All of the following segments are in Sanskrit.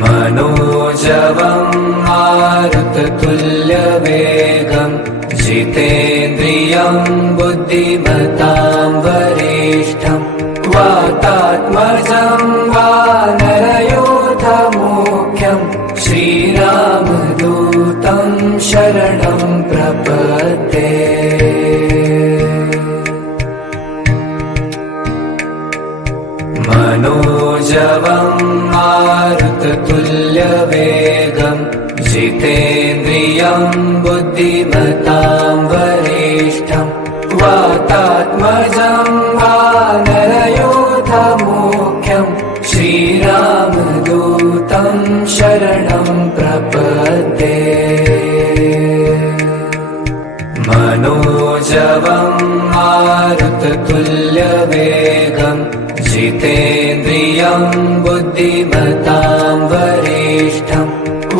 मनोजवं मारुततुल्यवेगं जितेन्द्रियं बुद्धिमतां वरिष्ठं वातात्मजं वानरयोधमुख्यं श्रीरामदूतं शरणं प्रपद्ये। मनोजवं मारुततुल्यवेगं जितेन्द्रियं बुद्धिमतां वरिष्ठं वातात्मजं वानरयोधमुख्यं श्रीरामदूतं शरणं प्रपद्ये। मनोजवं मारुततुल्यवेगं जितेन्द्रियं बुद्धिमतां वरिष्ठं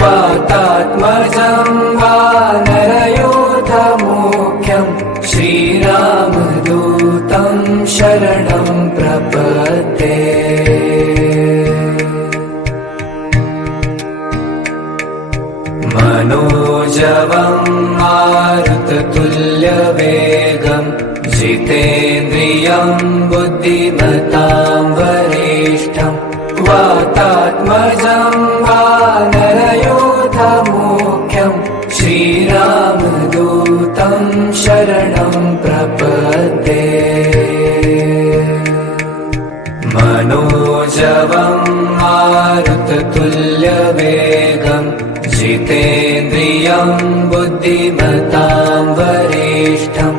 वातात्मजं वानरयोधमुख्यं श्रीरामदूतं शरणं प्रपद्ये। मनोजवं मारुततुल्यवेगं जितेन्द्रियं बुद्धिमतां वरिष्ठं वातात्मजं वानरयोधमुख्यं श्रीरामदूतं शरणं प्रपद्ये। मनोजवं मारुततुल्यवेगं जितेन्द्रियं बुद्धिमतां वरिष्ठं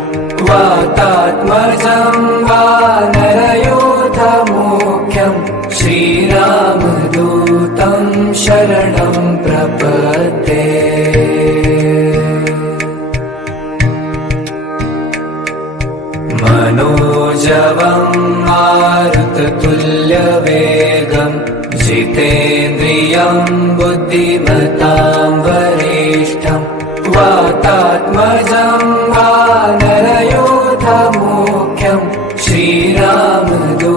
वातात्मजं वानरयोधमुख्यं श्रीरामदूतं शरणं प्रपद्ये। मनोजवं मारुततुल्यवेगं जितेन्द्रियं बुद्धिमतां वरिष्ठं वातात्मजं वानरयोधमुख्यं श्रीरामदूतं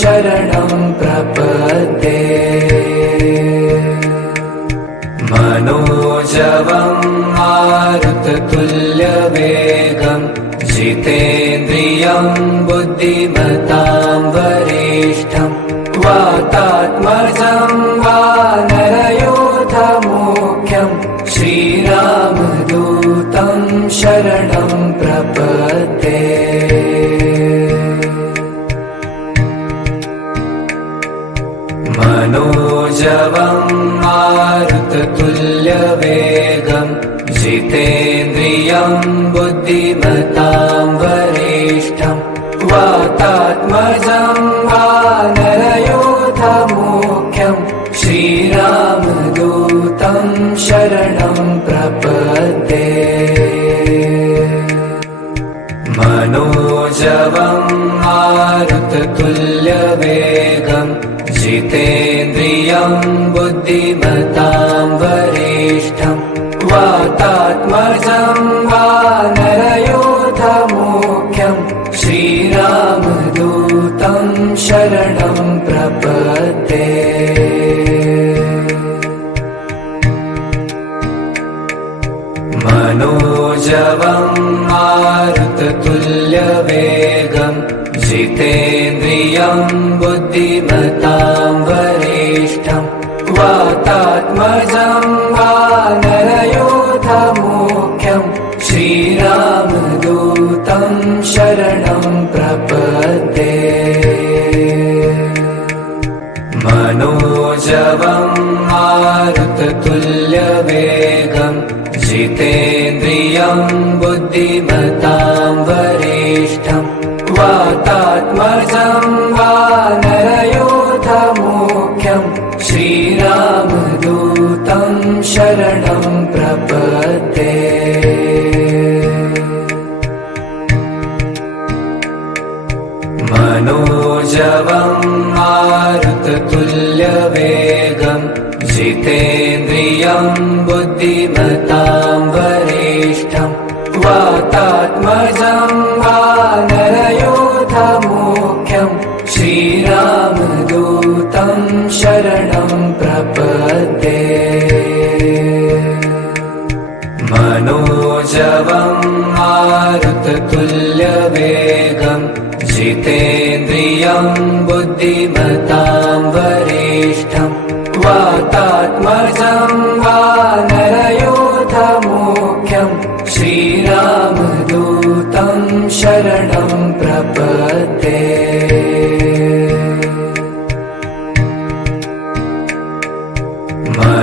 शरणं प्रपद्ये। मनोजवं मारुततुल्यवेगं जितेन्द्रियं बुद्धिमतां वरिष्ठं वातात्मजं वानरयोधमुख्यं श्रीरामदूतं शरणं प्रपद्ये। मनोजवं मारुततुल्यवेगं जितेन्द्रियं बुद्धिमतां वरिष्ठं वातात्मजं वानरयोधमुख्यं श्रीरामदूतं शरणं प्रपद्ये। मनोजवं मारुततुल्यवेगं जितेन्द्रियं बुद्धिमतां वरिष्ठं वातात्मजं वानरयोधमुख्यं श्रीरामदूतं शरणं प्रपद्ये। मनोजवं मारुततुल्यवेगं जितेन्द्रियं बुद्धिमतां वरिष्ठं वातात्मजं वानरयोधमुख्यं श्रीरामदूतं शरणं प्रपद्ये। मनोजवं मारुततुल्यवेगं जितेन्द्रियं बुद्धिमतां वरिष्ठं वातात्मजं वानरयोधमुख्यं श्रीरामदूतं शरणं प्रपद्ये। मनोजवं मारुततुल्यवेगं जितेन्द्रियं बुद्धिमतां वरिष्ठं वातात्मजं वानरयोधमुख्यं श्रीरामदूतं शरणं प्रपद्ये मनोजवं मारुततुल्यवेगं जितेन्द्रियं बुद्धिमतां वरिष्ठं वातात्मजं वानरयोधमुख्यं श्रीरामदूतं शरणं प्रपद्ये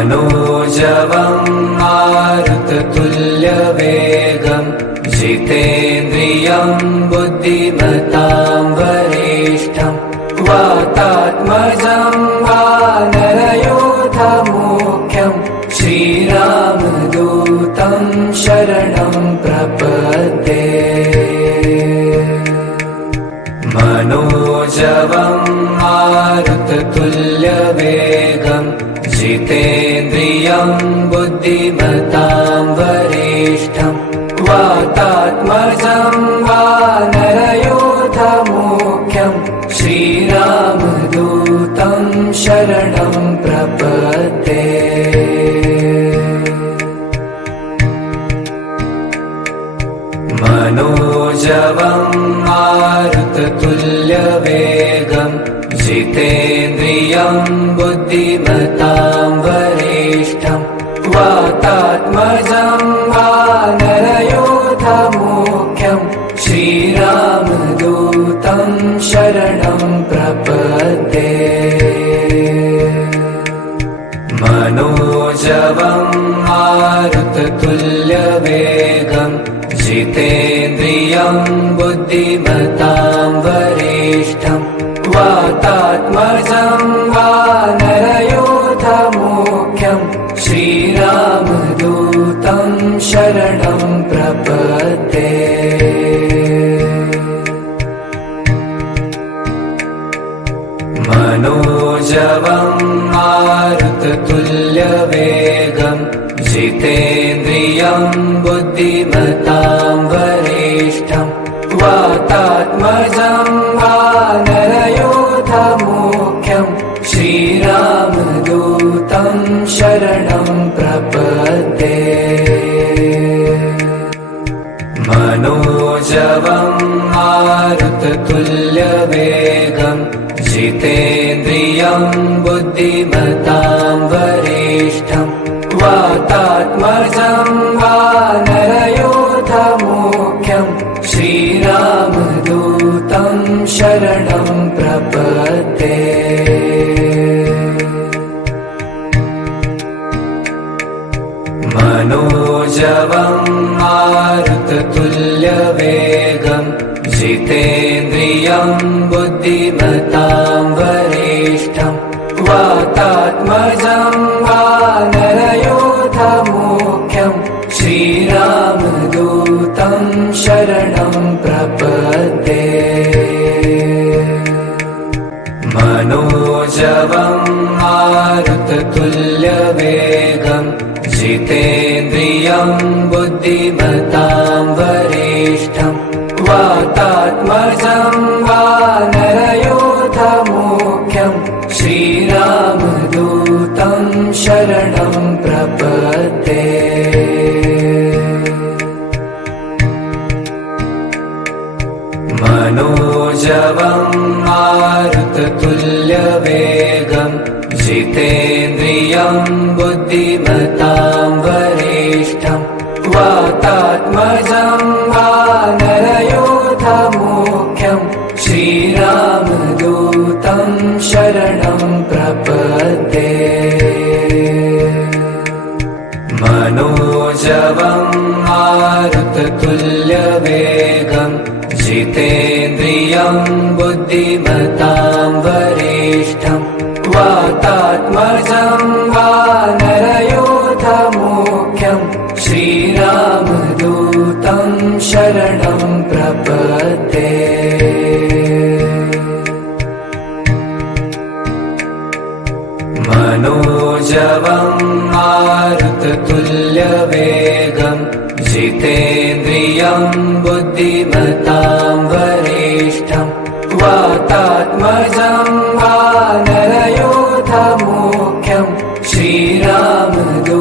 मनोजवं मारुततुल्यवेगं जितेन्द्रियं बुद्धिमतां वरिष्ठं वातात्मजं वानरयोधमुख्यं श्रीरामदूतं शरणं प्रपद्ये मनोजवं मारुततुल्यवेगं जितेन्द्रियं बुद्धिमतां वरिष्ठं वातात्मजं वानरयोधमुख्यं श्रीरामदूतं शरणं प्रपद्ये मनोजवं मारुततुल्यवेगं जितेन्द्रियं बुद्धिमतां वरिष्ठं वातात्मजं वानरयोधमुख्यं श्रीरामदूतं शरणं प्रपद्ये मनोजवं मारुततुल्यवेगं जितेन्द्रियं बुद्धिमतां वरिष्ठं वातात्मजं वानरयोधमुख्यं श्रीरामदूतं शरणं प्रपद्ये मनोजवं मारुततुल्यवेगं जितेन्द्रियं बुद्धिमतां वरिष्ठं वातात्मजं वानरयोधमुख्यं श्रीरामदूतं शरणं प्रपद्ये मनोजवं मारुततुल्यवेगं जितेन्द्रियं बुद्धिमतां वरिष्ठं वातात्मजं वानरयोधमुख्यं श्रीरामदूतं शरणं प्रपद्ये मनोजवं मारुततुल्यवेगं जितेन्द्रियं बुद्धिमतां वरिष्ठं वातात्मजं वानरयोधमुख्यं श्रीरामदूतं शरणं प्रपद्ये मनोजवं मारुततुल्यवेगं जितेन्द्रियं बुद्धिमतां वरिष्ठं वातात्मजं वानरयोधमुख्यं श्रीरामदूतं शरणं प्रपद्ये मनोजवं मारुततुल्यवेगं जितेन्द्रियं बुद्धिमतां वरिष्ठं वातात्मजं वानरयोधमुख्यं श्रीरामदूतं शरणं प्रपद्ये मनोजवं मारुततुल्यवेगं जितेन्द्रियं बुद्धिमतां वरिष्ठं वातात्मजं वानरयोधमुख्यं श्रीरामदूतं शरणं प्रपद्ये मनोजवं मारुततुल्यवेगं जितेन्द्रियं बुद्धिमतां वरिष्ठं वातात्मजं वानरयोधमुख्यं मोक्षं श्रीरामदूतं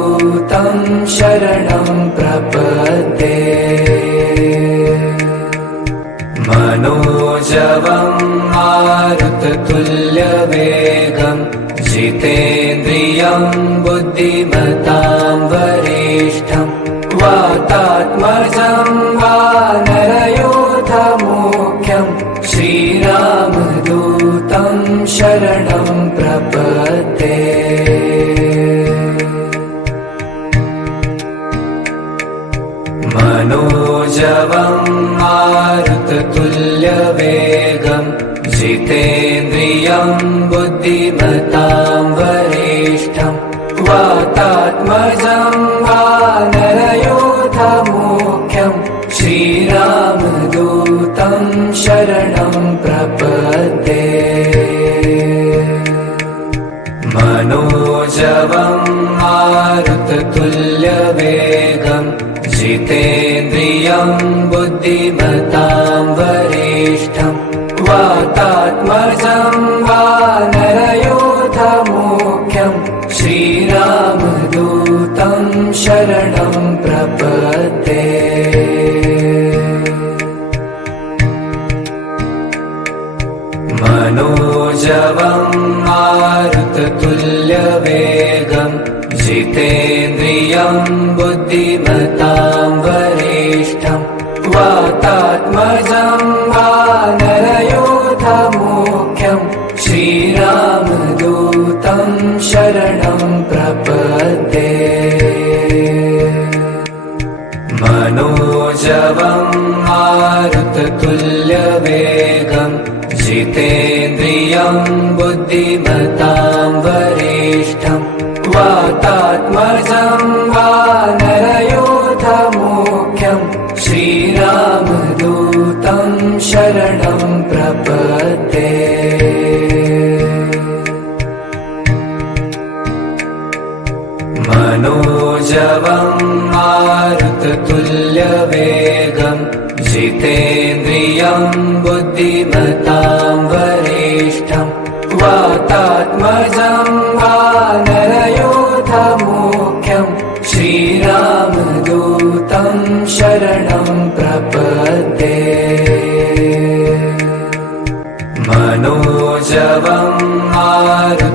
शरणं प्रपद्ये मनोजवं मारुततुल्यवेगं जितेन्द्रियं बुद्धिमतां वरिष्ठं वातात्मजं वानरयोधमुख्यं श्रीरामदूतं शरणं प्रपद्ये मनोजवं मारुततुल्यवेगं जितेन्द्रियं बुद्धिमतां वरिष्ठं वातात्मजं वानरयोधमुख्यं श्रीरामदूतं शरणं प्रपद्ये मनोजवं मारुततुल्यवेगं जितेन्द्रियं बुद्धिमतां वरिष्ठं वातात्मजं वानरयोधमुख्यं श्रीरामदूतं शरणं प्रपद्ये मनोजवं मारुततुल्यवेगं जितेन्द्रियं बुद्धिमतां वरिष्ठं वातात्मजं वानरयोधमुख्यं श्रीरामदूतं शरणं प्रपद्ये मनोजवं मारुततुल्यवेगं जितेन्द्रियं बुद्धिमतां वरिष्ठं वातात्मजं वानरयोधमुख्यं श्रीरामदूतं शरणं प्रपद्ये मनोजवं मारुततुल्यवेगं जितेन्द्रियं बुद्धिमतां वरिष्ठं वातात्मजं वानरयोधमुख्यं श्रीरामदूतं शरणं प्रपद्ये मनोजवं मारुततुल्यवेगं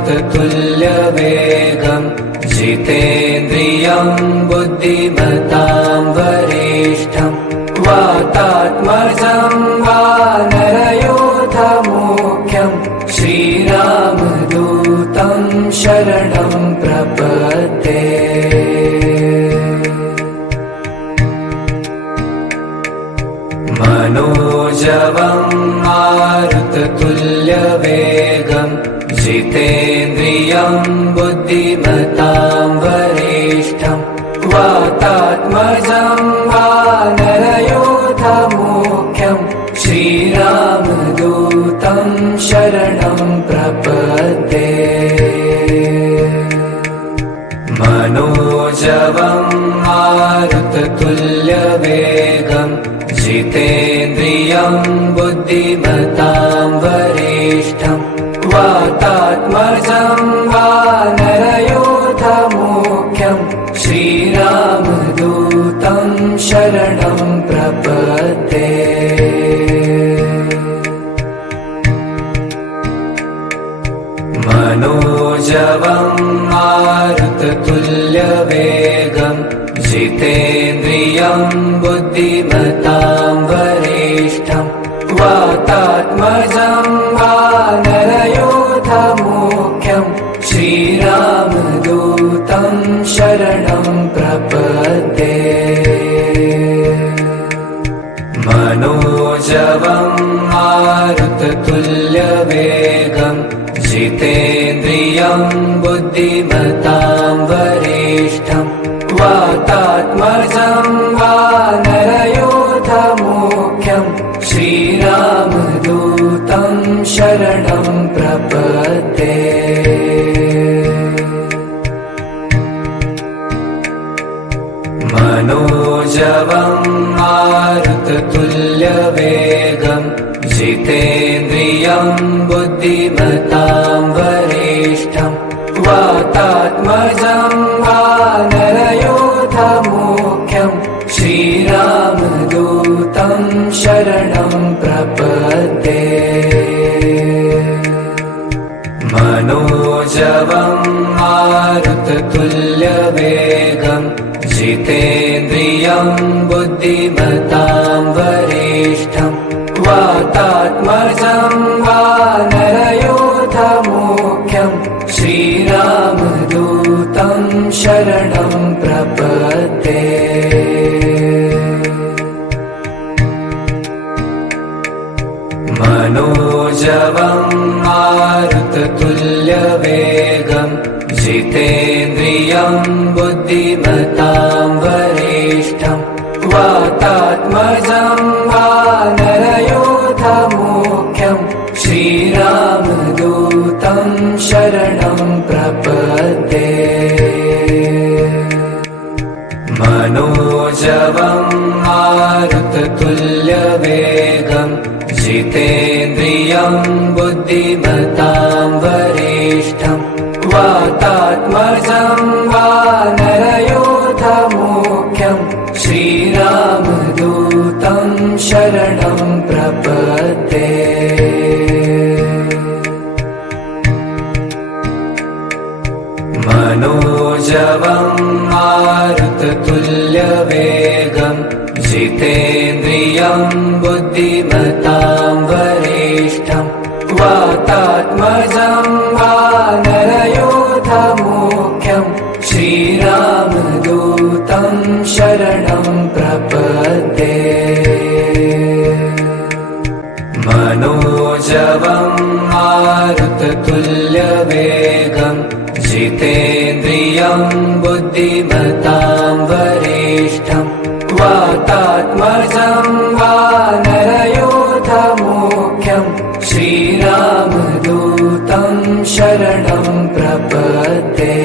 जितेन्द्रियं बुद्धिमतां वरिष्ठं वातात्मजं वानरयोधमुख्यं श्रीरामदूतं शरणं प्रपद्ये मनोजवं मारुततुल्यवेगं जितेन्द्रियं बुद्धिमतां वरिष्ठं वातात्मजं वानरयोधमुख्यं श्रीरामदूतं शरणं प्रपद्ये मनोजवं मारुततुल्यवेगं जितेन्द्रियं बुद्धिमतां वरिष्ठं वातात्मजं वानरयोधमुख्यं श्रीरामदूतं शरणं प्रपद्ये मनोजवं मारुततुल्यवेगं जितेन्द्रियं बुद्धिमतां वरिष्ठं वातात्मजं वानरयोधमुख्यं श्रीरामदूतं शरणं प्रपद्ये मनोजवं मारुततुल्यवेगं जितेन्द्रियं बुद्धिमतां वरिष्ठं वातात्मजं वानरयोधमुख्यं श्रीरामदूतं शरणं प्रपद्ये मनोजवं मारुततुल्यवेगं जितेन्द्रियं बुद्धिमतां वरिष्ठं वाता वातात्मजं वानरयोधमुख्यं श्रीरामदूतं शरणं प्रपद्ये मनोजवं मारुततुल्यवेगं जितेन्द्रियं बुद्धिमतां वरिष्ठं वातात्मजं वानरयोधमुख्यं श्रीरामदूतं शरणं प्रपद्ये मनोजवं मारुततुल्यवेगं जितेन्द्रियं बुद्धिमतां वरिष्ठं वातात्मजं वानरयोधमुख्यं श्रीरामदूतं शरणं प्रपद्ये मनोजवं मारुततुल्यवेगं जितेन्द्रियं बुद्धिमतां वरिष्ठं वातात्मजं वानरयोधमुख्यं श्रीरामदूतं शरणं प्रपद्ये मनोजवं मारुततुल्यवेगं जितेन्द्रियं बुद्धिमतां वरिष्ठं वातात्मजं वानरयोधमुख्यं श्रीरामदूतं शरणं प्रपद्ये मनोजवं मारुततुल्यवेगं जितेन्द्रियं बुद्धिमतां वरिष्ठं वातात्मजं वानरयोधमुख्यं श्रीरामदूतं शरणं प्रपद्ये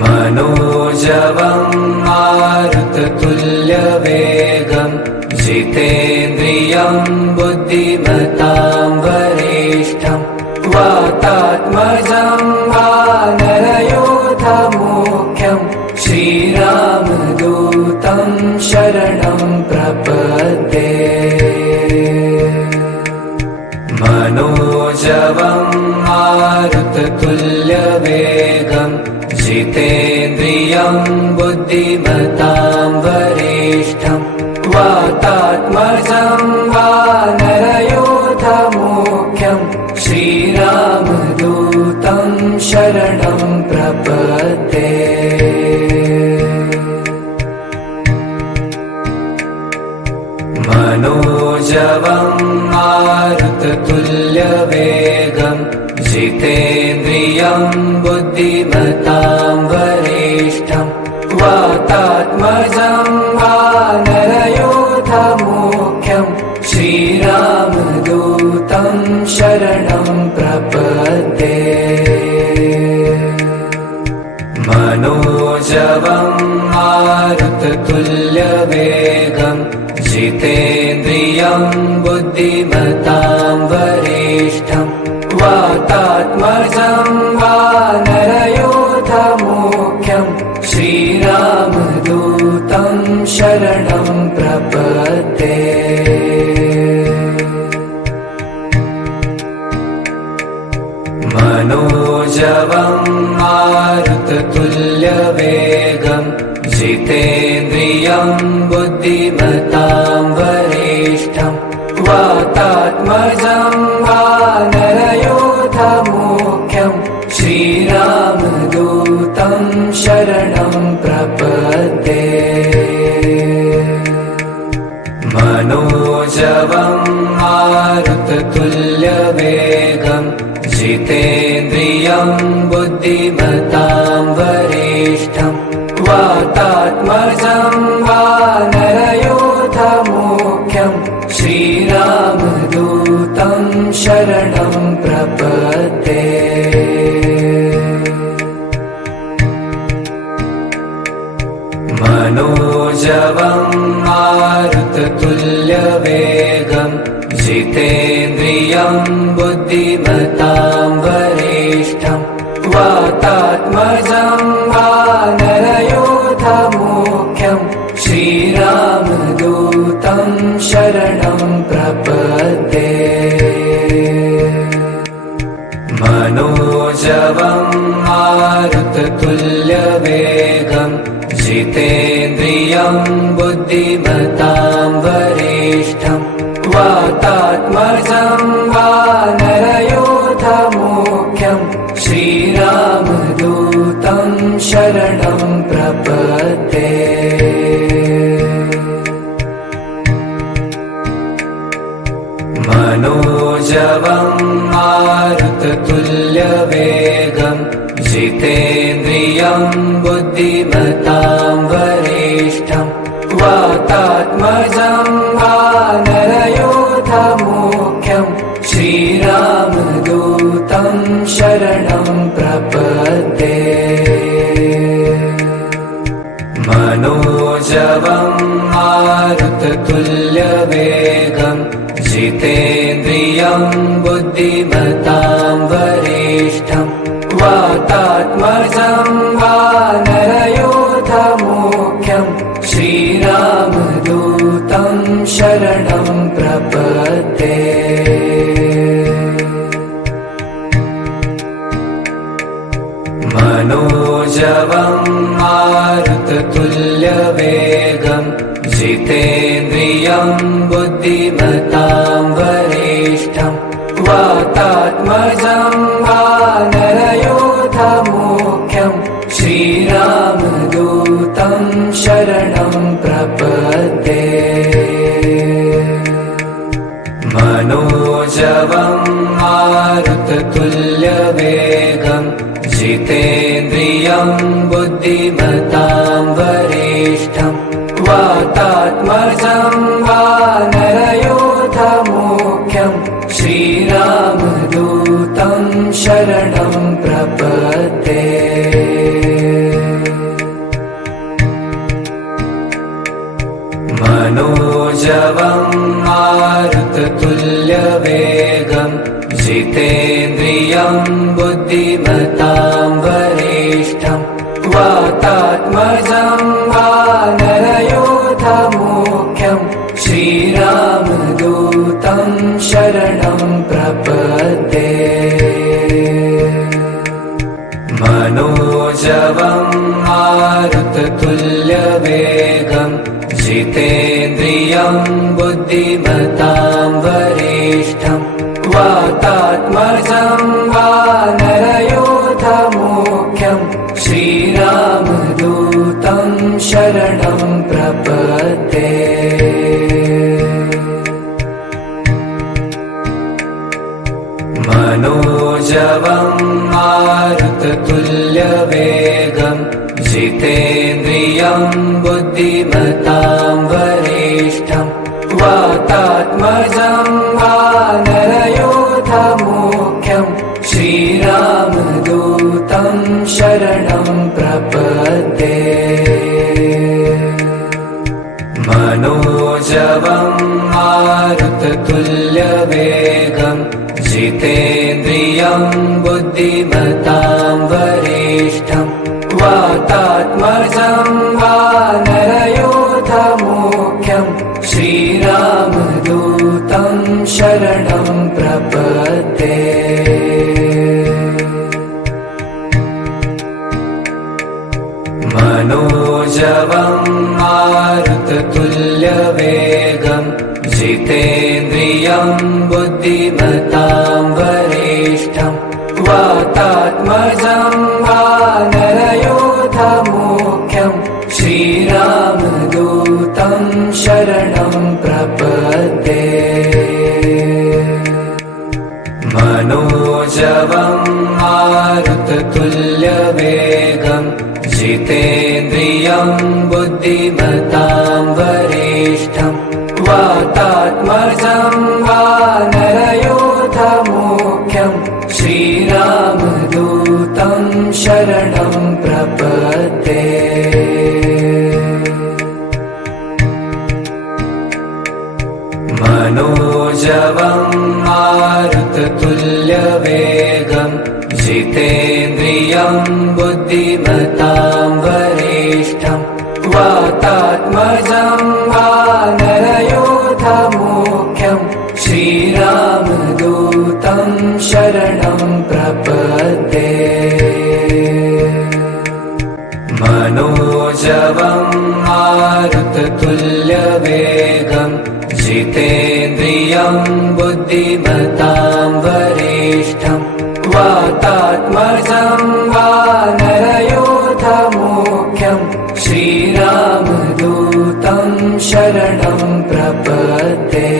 मनोजवं मारुततुल्यवेगं जितेन्द्रियं बुद्धिमतां वरिष्ठं वातात्मजं वानरयोधमुख्यं श्रीरामदूतं शरणं प्रपद्ये मनोजवं मारुततुल्यवेगं जितेन्द्रियं बुद्धिमतां वरिष्ठं वातात्मजं वानरयोधमुख्यं श्रीरामदूतं शरणं प्रपद्ये मनोजवं मारुततुल्यवेगं जितेन्द्रियं बुद्धिमतां वरिष्ठं वातात्मजं वानरयोधमुख्यं श्रीरामदूतं शरणं प्रपद्ये मनोजवं मारुततुल्यवेगं जितेन्द्रियं बुद्धिमतां वरिष्ठं वातात्मजं वानरयोधमुख्यं श्रीरामदूतं शरणं प्रपद्ये मनोजवं मारुततुल्यवेगं जितेन्द्रियं बुद्धिमतां वरिष्ठं वातात्मजं वानरयोधमुख्यं श्रीरामदूतं शरणं प्रपद्ये मनोजवं मारुततुल्यवेगं जितेन्द्रियं बुद्धिमतां वरिष्ठं वातात्मजं वानरयोधमुख्यं श्रीरामदूतं शरणं प्रपद्ये मनोजवं मारुततुल्यवेगं जितेन्द्रियं बुद्धिमतां वरिष्ठं वातात्मजं वानरयोधमुख्यं श्रीरामदूतं शरणं प्रपद्ये। मनोजवं मारुततुल्यवेगं जितेन्द्रियं बुद्धिमतां वरिष्ठं वातात्मजं वानरयोधमुख्यं श्रीरामदूतं शरणं प्रपद्ये। मनोजवं मारुततुल्यवेगं जितेन्द्रियं बुद्धिमतां वरिष्ठं वातात्मजं वानरयोधमुख्यं श्रीरामदूतं शरणं प्रपद्ये। मनोजवं मारुततुल्यवेगं जितेन्द्रियं बुद्धिमतां वरिष्ठं वातात्मजं वानरयोधमुख्यं श्रीरामदूतं शरणं प्रपद्ये। मनोजवं मारुततुल्यवेगं जितेन्द्रियं बुद्धिमतां वरिष्ठं वातात्मजं वानरयोधमुख्यं श्रीरामदूतं शरणं प्रपद्ये। मनोजवं मारुततुल्यवेगं जितेन्द्रियं बुद्धिमतां वरिष्ठं वातात्मजं वानरयोधमुख्यं श्रीरामदूतं शरणं प्रपद्ये। मनोजवं मारुततुल्यवेगं जितेन्द्रियं बुद्धिमतां वरिष्ठं वातात्मजं वानरयोधमुख्यं श्रीरामदूतं शरणं प्रपद्ये। मनोजवं मारुततुल्यवेगं जितेन्द्रियं बुद्धिमतां वरिष्ठं वातात्मजं वानरयोधमुख्यं श्रीरामदूतं शरणं प्रपद्ये। मनोजवं मारुततुल्यवेगं जितेन्द्रियं बुद्धिमतां वरिष्ठं वातात्मजं वानरयोधमुख्यं श्रीरामदूतं शरणं प्रपद्ये। मनोजवं मारुततुल्यवेगं जितेन्द्रियं बुद्धिमतां वरिष्ठं वातात्मजं वानरयोधमुख्यं श्रीरामदूतं शरणं प्रपद्ये। मनोजवं मारुततुल्यवेगं जितेन्द्रियं बुद्धिमतां वरिष्ठं वातात्मजं वानरयोधमुख्यं श्रीरामदूतं शरणं प्रपद्ये। मनोजवं मारुततुल्यवेगं जितेन्द्रियं बुद्धिमतां वरिष्ठं वातात्मजं वानरयोधमुख्यं श्रीरामदूतं शरणं प्रपद्ये। मनोजवं मारुततुल्यवेगं जितेन्द्रियं बुद्धिमतां वरिष्ठं वातात्मजं वानरयोधमुख्यं श्रीरामदूतं शरणं प्रपद्ये। मनोजवं मारुततुल्यवेगं जितेन्द्रियं बुद्धिमतां वरिष्ठं वातात्मजं वानरयोधमुख्यं श्रीरामदूतं शरणं प्रपद्ये।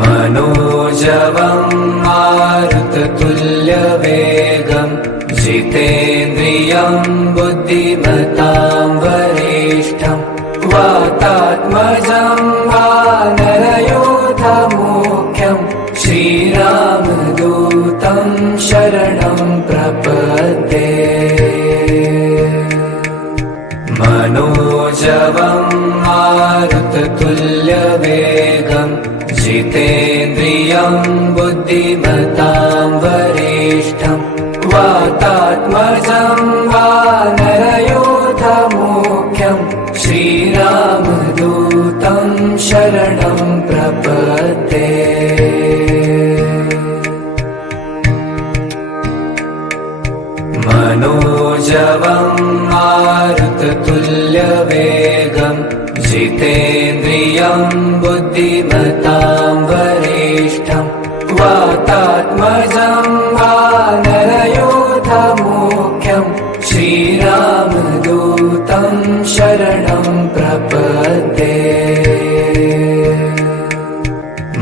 मनोजवं मारुततुल्यवेगं जितेन्द्रियं बुद्धिमतां वरिष्ठं वातात्मजं वानरयोधमुख्यं श्रीरामदूतं शरणं प्रपद्ये। मनोजवं मारुततुल्यवेगं जितेन्द्रियं बुद्धिमतां वरिष्ठं वातात्मजं वानरयोधमुख्यं श्रीरामदूतं शरणं प्रपद्ये। मनोजवं मारुततुल्यवेगं जितेन्द्रियं बुद्धिमतां वरिष्ठं वातात्मजं वानरयोधमुख्यं श्रीरामदूतं शरणं प्रपद्ये।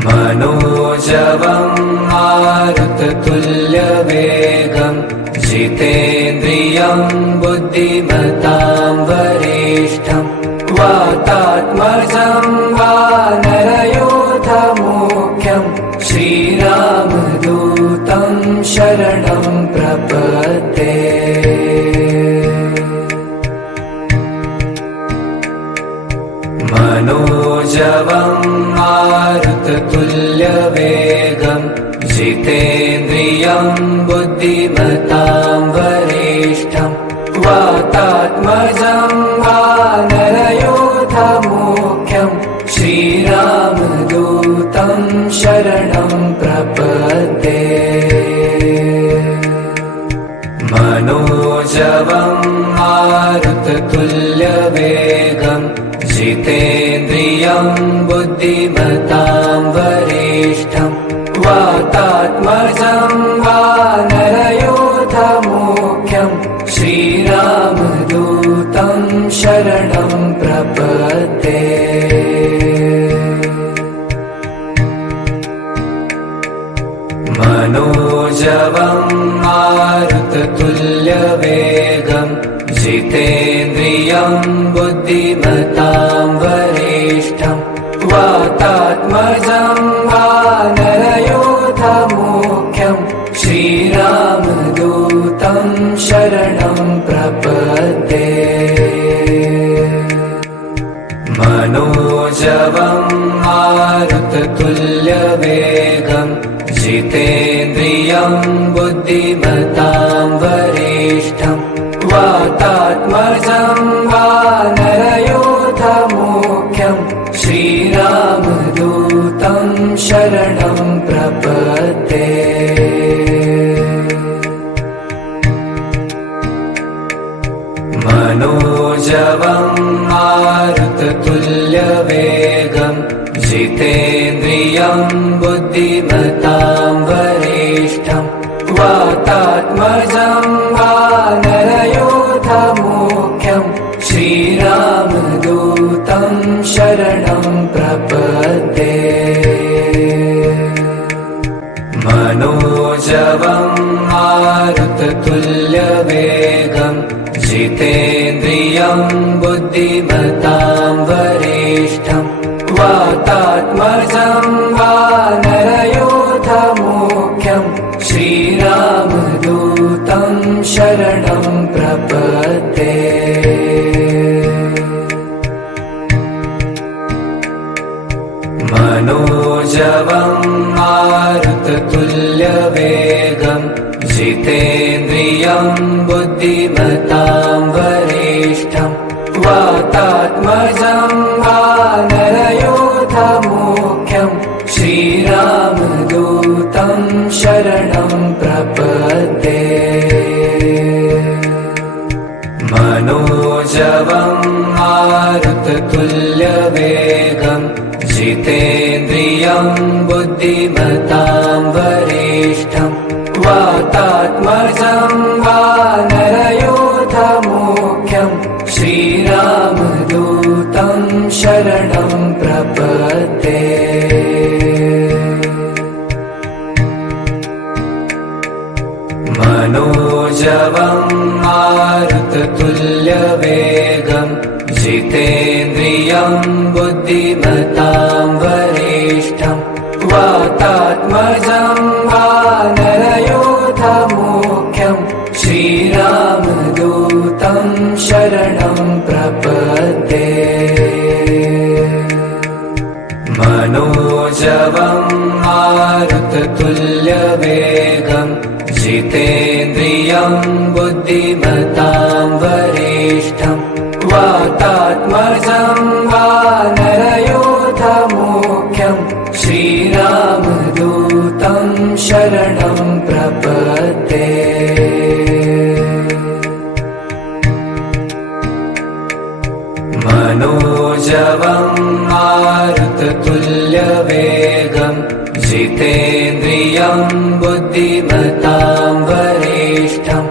मनोजवं मारुततुल्यवेगं जितेन्द्रियं बुद्धिमतां वरिष्ठं वातात्मजं वानरयोधमुख्यं श्रीरामदूतं शरणं प्रपद्ये। मनोजवं मारुततुल्यवेगं जितेन्द्रियं बुद्धिमतां वरिष्ठं वातात्मजं वानरयोधमुख्यं श्रीरामदूतं शरणं प्रपद्ये। मनोजवं मारुततुल्यवेगं जितेन्द्रियं बुद्धिमतां वरिष्ठं वातात्मजं वानरयोधमुख्यं श्रीरामदूतं शरणं प्रपद्ये। मनोजवं मारुततुल्यवेगं जितेन्द्रियं बुद्धिमतां वरिष्ठं वातात्मजं वानरयोधमुख्यं श्रीरामदूतं शरणं प्रपद्ये। मनोजवं मारुततुल्यवेगं जितेन्द्रियं बुद्धिमतां वरिष्ठं वातात्मजं वानरयोधमुख्यं श्रीरामदूतं शरणं प्रपद्ये। मनोजवं मारुततुल्यवेगं जितेन्द्रियं बुद्धिमतां वरिष्ठं वातात्मजं वानरयोधमुख्यं श्रीरामदूतं शरणं प्रपद्ये। मनोजवं मारुततुल्यवेगं जितेन्द्रियं बुद्धिमतां वरिष्ठं वातात्मजं वानरयोधमुख्यं श्रीरामदूतं शरणं प्रपद्ये। मनोजवं मारुततुल्यवेगं जितेन्द्रियं बुद्धिमतां वरिष्ठं वातात्मजं वानरयोधमुख्यं श्रीरामदूतं शरणं प्रपद्ये। मनोजवं मारुततुल्यवेगं जितेन्द्रियं बुद्धिमतां वरिष्ठं वातात्मजं वानरयोधमुख्यं श्रीरामदूतं शरणं प्रपद्ये। मनोजवं मारुततुल्यवेगं जितेन्द्रियं बुद्धिमतां वरिष्ठं वातात्मजं वानरयोधमुख्यं श्रीरामदूतं शरणं प्रपद्ये। मनोजवं मारुततुल्यवेगं जितेन्द्रियं बुद्धिमतां वरिष्ठं वातात्मजं वानरयोधमुख्यं श्रीरामदूतं शरणं प्रपद्ये। मनोजवं मारुततुल्यवेगं जितेन्द्रियं बुद्धिमतां वरिष्ठं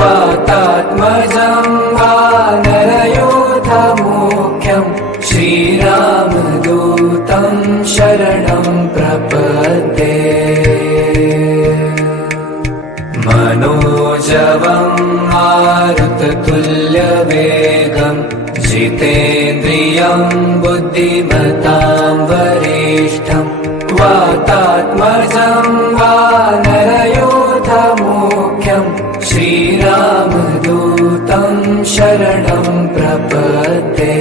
वातात्मजं वानरयोधमुख्यं श्रीरामदूतं शरणं प्रपद्ये। मनोजवं मारुततुल्यवेगं जितेन्द्रियं बुद्धिमतां वरिष्ठं वातात्मजं वानरयोधमुख्यं श्रीरामदूतं शरणं प्रपद्ये।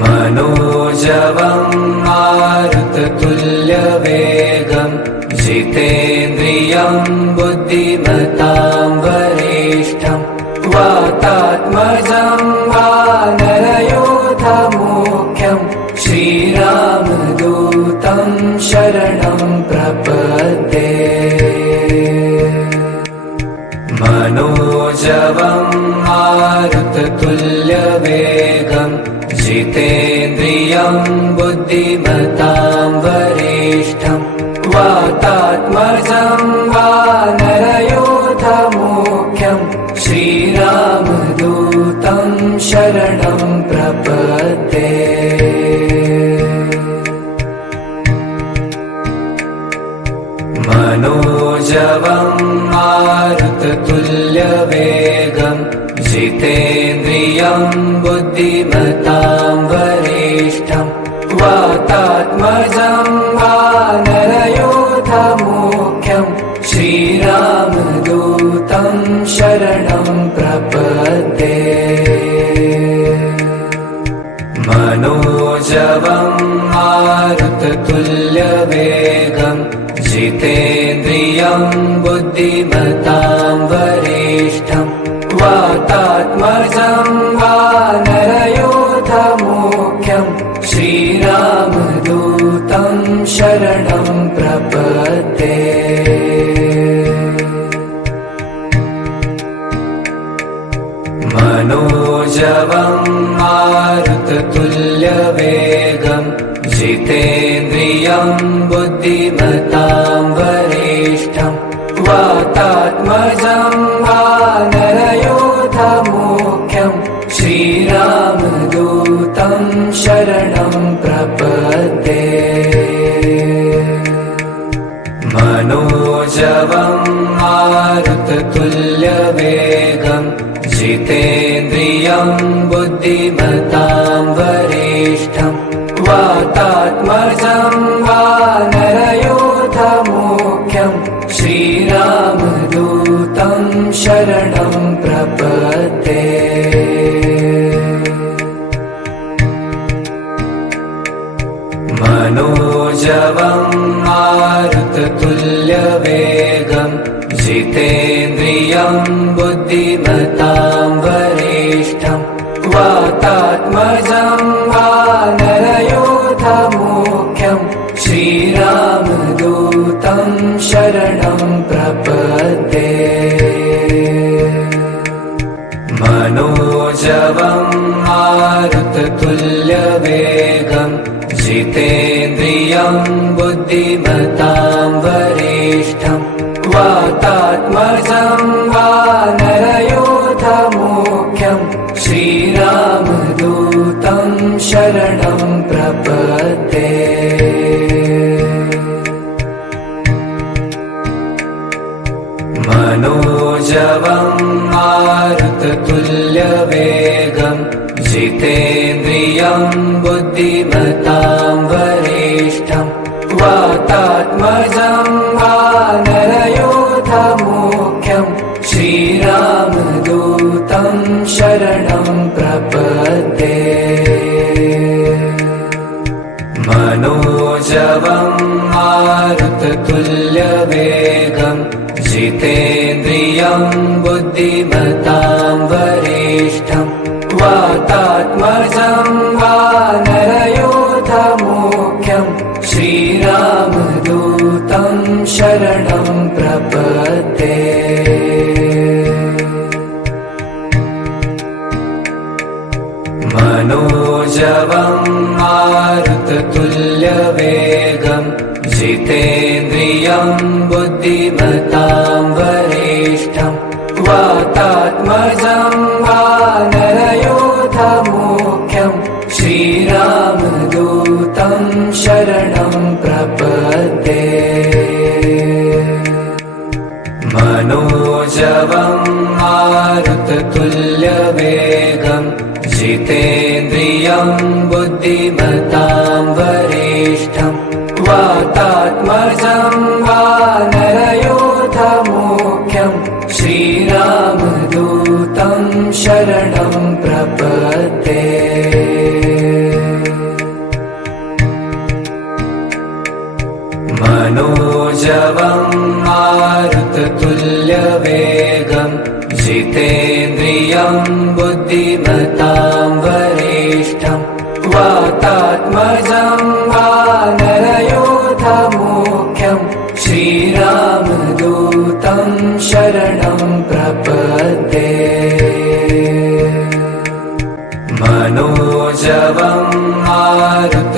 मनोजवं मारुततुल्यवेगं जितेन्द्रियं बुद्धिमतां वरिष्ठं वातात्मजं वानरयोधमुख्यं श्रीरामदूतं शरणं प्रपद्ये। मनोजवं मारुततुल्यवेगं जितेन्द्रियं बुद्धिमतां वरिष्ठं वातात्मजं वानरयोधमुख्यं श्रीरामदूतं शरणं प्रपद्ये। मनोजवं मारुततुल्यवेगं जितेन्द्रियं बुद्धिमतां वरिष्ठं वातात्मजं वानरयोधमुख्यं श्रीरामदूतं शरणं प्रपद्ये। मनोजवं मारुततुल्यवेगं जितेन्द्रियं बुद्धिमतां वरिष्ठं वातात्मजं वानरयोधमुख्यं श्रीरामदूतं शरणं प्रपद्ये। मनोजवं मारुततुल्यवेगं जितेन्द्रियं बुद्धिमतां वरिष्ठं वातात्मजं वानरयोधमुख्यं श्रीरामदूतं शरणं प्रपद्ये। मनोजवं मारुततुल्यवेगं जितेन्द्रियं बुद्धिमतां वरिष्ठं वातात्मजं वानरयोधमुख्यं श्रीरामदूतं शरणं प्रपद्ये। मारुततुल्यवेगं जितेन्द्रियं बुद्धिमतां वरिष्ठं वातात्मजं वानरयोधमुख्यं श्रीरामदूतं शरणं प्रपद्ये। मनोजवं मारुततुल्यवेगं जितेन्द्रियं बुद्धिमतां वरिष्ठं वातात्मजं वानरयोधमुख्यं श्रीरामदूतं शरणं प्रपद्ये। मनोजवं मारुततुल्यवेगं जितेन्द्रियं बुद्धिमतां वरिष्ठं वातात्मजं वानरयोधमुख्यं श्रीरामदूतं शरणं प्रपद्ये। मनोजवं मारुततुल्यवेगं जितेन्द्रियं बुद्धिमतां वरिष्ठं वातात्मजं वानरयोधमुख्यं श्रीरामदूतं शरणं प्रपद्ये। मनोजवं मारुततुल्यवेगं जितेन्द्रियं बुद्धिमतां वरिष्ठं वातात्मजं वानरयोधमुख्यं श्रीरामदूतं शरणं प्रपद्ये। मनोजवं मारुततुल्यवेगं जितेन्द्रियं बुद्धिमतां वरिष्ठं वातात्मजं वानरयोधमुख्यं श्रीरामदूतं शरणं प्रपद्ये। मनोजवं मारुततुल्यवेगं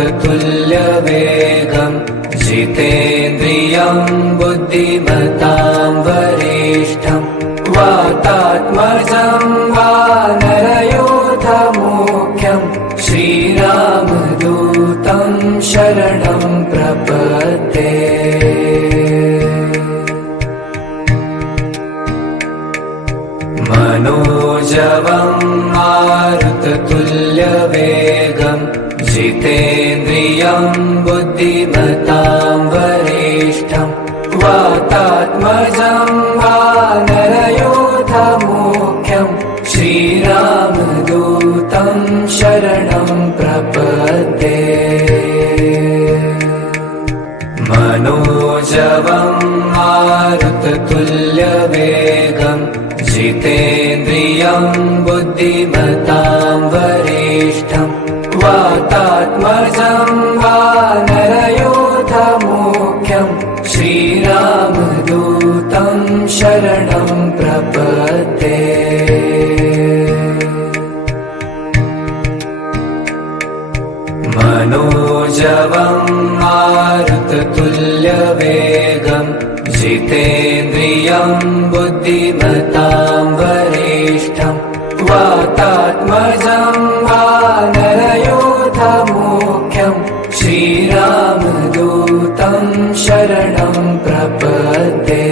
जितेन्द्रियं बुद्धिमतां वरिष्ठं वातात्मजं वानरयोधमुख्यं श्रीरामदूतं शरणं प्रपद्ये। मनोजवं मारुततुल्यवेगं जितेन्द्रियं बुद्धिमतां वरिष्ठं वातात्मजं वानरयोधमुख्यं श्रीरामदूतं शरणं प्रपद्ये। मनोजवं मारुततुल्यवेगं जितेन्द्रियं बुद्धिमतां वरिष्ठं वातात्मजं वानरयोधमुख्यं श्रीरामदूतं शरणं प्रपद्ये। मनोजवं मारुततुल्यवेगं जितेन्द्रियं बुद्धिमतां वरिष्ठं वातात्मजं वानरयोधमुख्यं श्रीरामदूतं शरणं प्रपद्ये।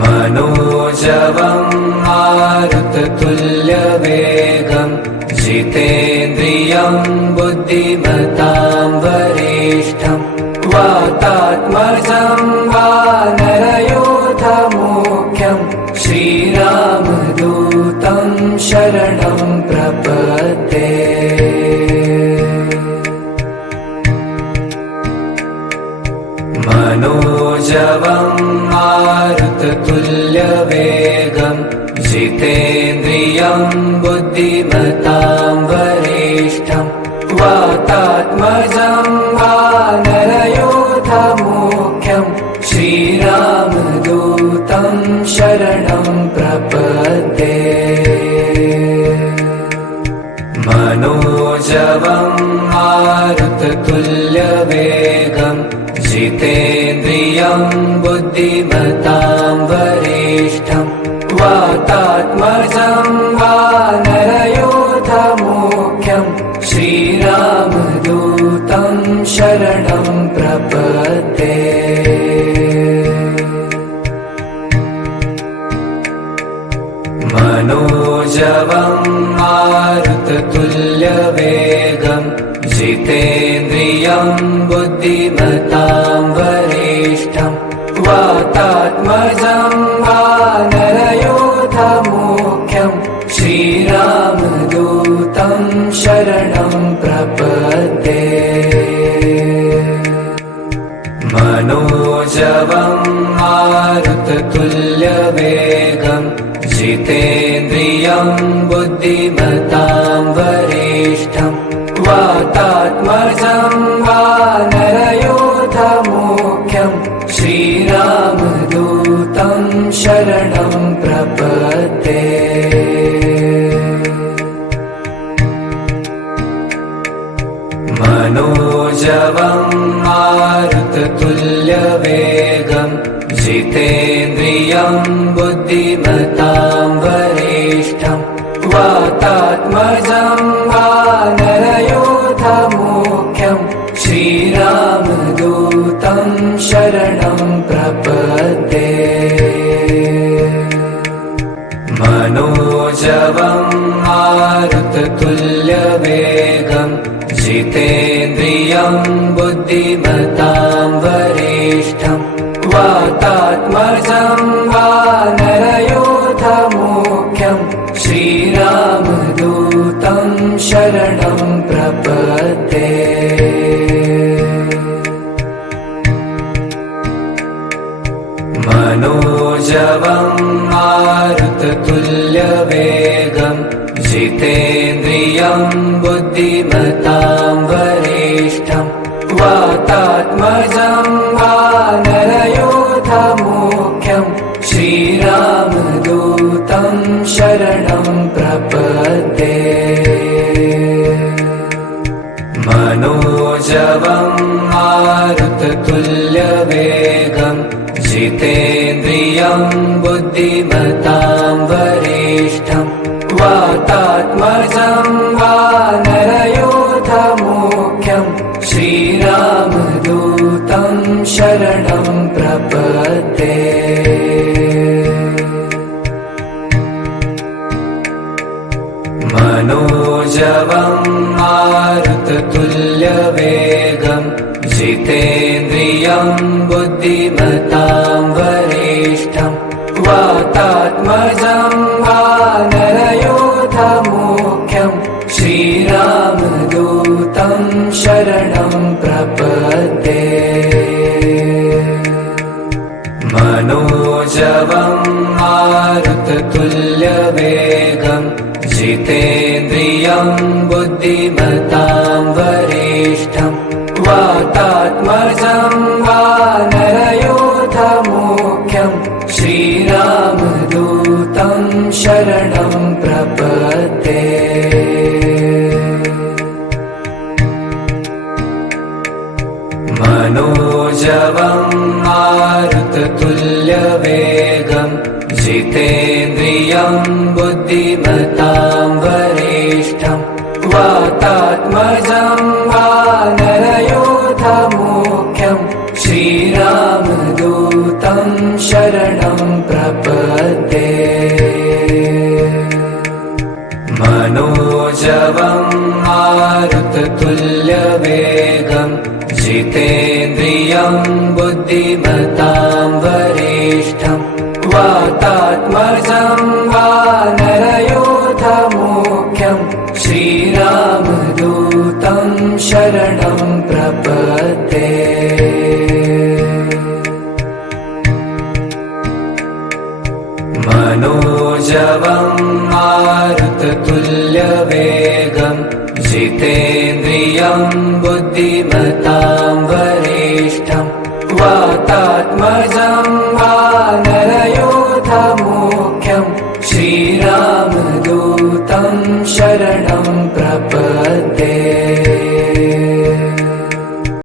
मनोजवं मारुततुल्यवेगं जितेन्द्रियं बुद्धिमतां वरिष्ठं वातात्मजं वानरयोधमुख्यं श्रीरामदूतं शरणं प्रपद्ये। मनोजवं मारुततुल्यवेगं जितेन्द्रियं बुद्धिमतां वरिष्ठं वातात्मजं वानरयोधमुख्यं श्रीरामदूतं शरणं प्रपद्ये। बुद्धिमतां वरिष्ठं वातात्मजं वानरयोधमुख्यं श्रीरामदूतं शरणं प्रपद्ये। मनोजवं मारुततुल्यवेगं जितेन्द्रियं बुद्धिमतां वरिष्ठं वातात्मजं वानरयोधमुख्यं श्रीरामदूतं शरणं प्रपद्ये। मनोजवं मारुततुल्यवेगं जितेन्द्रियं बुद्धिमतां वरिष्ठं वातात्मजं वानरयोधमुख्यं श्रीरामदूतं शरणं प्रपद्ये। मनोजवं मारुततुल्यवेगं जितेन्द्रियं बुद्धिमतां वरिष्ठं वातात्मजं वानरयोधमुख्यं श्रीरामदूतं शरणं प्रपद्ये। मनोजवं मारुततुल्यवेगं जितेन्द्रियं बुद्धिमतां वरिष्ठं वातात्मजं वानरयोधमुख्यं श्रीरामदूतं शरणं प्रपद्ये। मनोजवं मारुततुल्यवेगं जितेन्द्रियं बुद्धिमतां वरिष्ठं वातात्मजं वानरयोधमुख्यं श्रीरामदूतं शरणं प्रपद्ये। मनोजवं मारुततुल्यवेगं जितेन्द्रियं बुद्धिमतां वरिष्ठं वातात्मजं वानरयोधमुख्यं श्रीरामदूतं शरणं प्रपद्ये। मनोजवं मारुततुल्यवेगं जितेन्द्रियं बुद्धिमतां वरिष्ठं वातात्मजं वानरयोधमुख्यं श्रीरामदूतं शरणं प्रपद्ये। मनोजवं मारुततुल्यवेगं जितेन्द्रियं बुद्धिमतां वरिष्ठं वातात्मजं वानरयोधमुख्यं श्रीरामदूतं शरणं प्रपद्ये। मनोजवं मारुततुल्यवेगं जितेन्द्रियं बुद्धिमतां वरिष्ठं वातात्मजं वानरयोधमुख्यं श्रीरामदूतं शरणं प्रपद्ये। मनोजवं मारुततुल्यवेगं जितेन्द्रियं बुद्धिमतां वरिष्ठं वातात्मजं वानरयोधमुख्यं श्रीरामदूतं शरणं प्रपद्ये। मनोजवं मारुततुल्यवेगं जितेन्द्रियं बुद्धिमतां वरिष्ठं वातात्मजं वानरयोधमुख्यं श्रीरामदूतं शरणं प्रपद्ये।